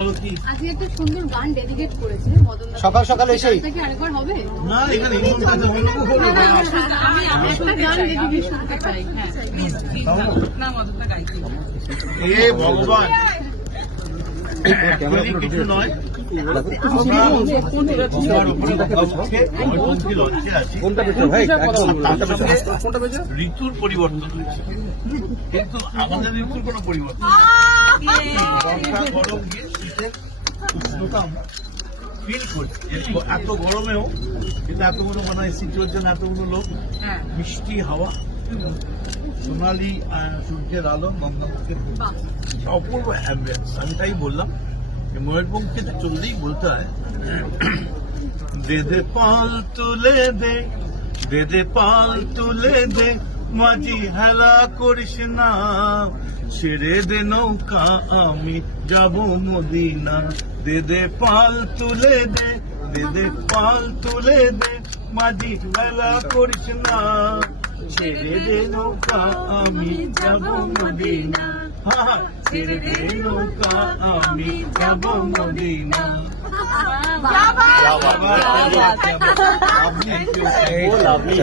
আজকে একটা সুন্দর গান ডেডিকেট করেছে সকাল সকাল এসেই আরেকবার হবে না এখানে আমি একটা গান ডেডিকেট শুনতে চাই। এ ভগবান কিছু নয় ঋতুর পরিবর্তন হয়েছে কিন্তু আমাদের ঋতুর কোনো পরিবর্তন বর্ষা গরম গিয়ে শীতের উষ্ণতা আমরা ফিল করছি। এত গরমেও কিন্তু এতগুলো মানে এসি চলছে না, এতগুলো লোক, মিষ্টি হাওয়া, সোনালি সূর্যের আলো, নন্দনকে অপূর্ব অ্যাম্বিয়েন্স। আমি তাই বললাম ময়ূরপঙ্খে চললেই বলতে হয় দে দে পাল তুলে দে, দে দে পাল তুলে দে, মাঝি হেলা করিস না, ছেড়ে দে নৌকা আমি যাব মদিনা। দে দে পাল তুলে দে, দে দে পাল তুলে দে, মাঝি হেলা করিস না, ছেড়ে দে নৌকা আমি যাব মদিনা। ছেড়ে দে নৌকা আমি যাব মদিনা। লাভলি